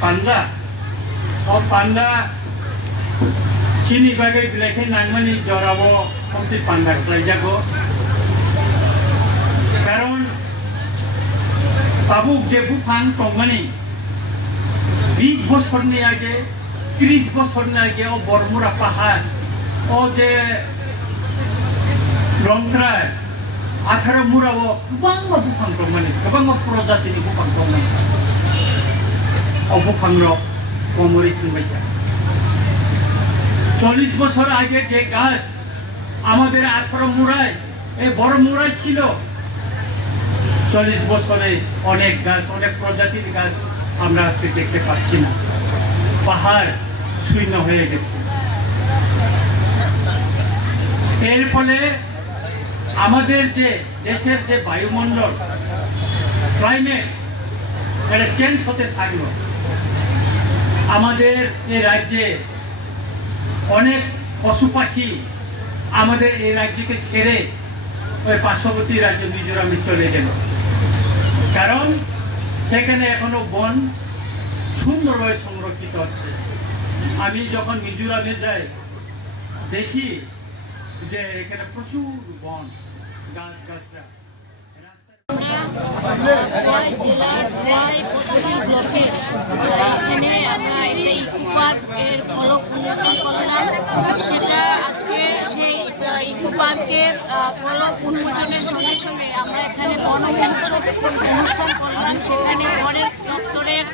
panda chini bagai bilekhe nangmani jorabo komti panda klajago karon babuk je bufang tongmani 20 বছরনি আগে 30 বছরনি আগে ও বরমুরা পাহাড় ও যে রংত্রায় 18 মুরাও গোबां बुफां दंमोन गोबां प्रजातिनि बुफां दंमोन ও বুফাংর কমরি থুইবাইছা 40 বছর আগে যে গাছ আমাদের 18 মুরায় এই বড় মুরায় ছিল 40 বছরে অনেক গাছ অনেক প্রজাতির গাছ আমরা আজকে দেখতে পাচ্ছি না পাহাড় শূন্য হয়ে গেছে এর ফলে আমাদের যে দেশের যে বায়ুমণ্ডল ক্লাইমেট এটা চেঞ্জ হতে থাকলো আমাদের এই রাজ্যে অনেক পশু পাখি আমাদের এই রাজ্যকে ছেড়ে ওই পার্শ্ববর্তী রাজ্য মিজোরামে চলে গেল কারণ সেখানে এখনো বন সুন্দরভাবে সংরক্ষিত হচ্ছে আমি যখন মিজোরামে যাই দেখি যে এখানে প্রচুর বন গাছগাছরা জেলার ব্লকের এখানে আমরা একটা ইকো পার্কের ফলক উন্মোচন করলাম সেটা আজকে সেই ইকো পার্কের ফলক উন্মোচনের সঙ্গে সঙ্গে আমরা এখানে বন মহোৎসব অনুষ্ঠান করলাম সেখানে ফরেস্ট দপ্তরের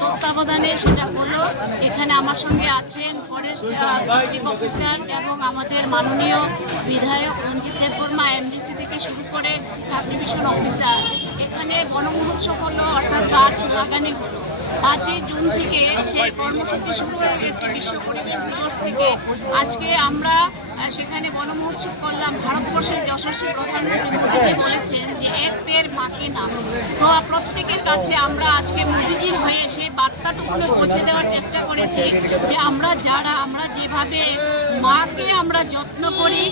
তত্ত্বাবধানে সেটা হলো এখানে আমার সঙ্গে আছেন ফরেস্ট ডিস্ট্রিক্ট অফিসার এবং আমাদের মাননীয় বিধায়ক রঞ্জিত দেববর্মা এমডিসি থেকে শুরু করে সাব ডিভিশন অফিসার এখানে বন মহোৎসব হলো অর্থাৎ গাছ লাগানো হলো 5 জুন থেকে সেই কর্মসূচি শুরু হয়ে গেছে বিশ্ব পরিবেশ দিবস থেকে আজকে আমরা সেখানে বন মহোৎসব করলাম ভারতবর্ষের যশস্বী প্রধানমন্ত্রী মোদীজি বলেছেন যে এক পেড় মাকে নাম তো প্রত্যেকের কাছে আমরা আজকে মোদীজির হয়ে সেই বার্তাটুকুনে পৌঁছে দেওয়ার চেষ্টা করেছি যে আমরা যেভাবে মাকে আমরা যত্ন করি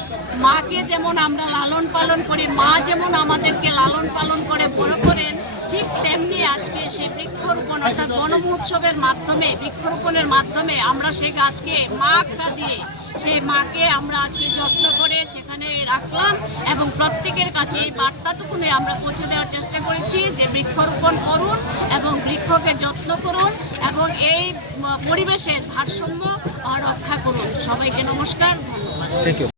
মাকে যেমন আমরা লালন পালন করি মা যেমন আমাদেরকে লালন পালন করে বড় করেন ঠিক তেমনি আজকে সেই বৃক্ষরোপণ অর্থাৎ বন মহোৎসবের মাধ্যমে বৃক্ষরোপণের মাধ্যমে আমরা সেই গাছকে মাকে দিয়ে সেই মাকে আমরা আজকে যত্ন করে সেখানে রাখলাম এবং প্রত্যেকের কাছে এই বার্তাটুকুনে আমরা পৌঁছে দেওয়ার চেষ্টা করেছি যে বৃক্ষরোপণ করুন এবং বৃক্ষকে যত্ন করুন এবং এই পরিবেশের ভারসাম্য রক্ষা করুন সবাইকে নমস্কার ধন্যবাদ।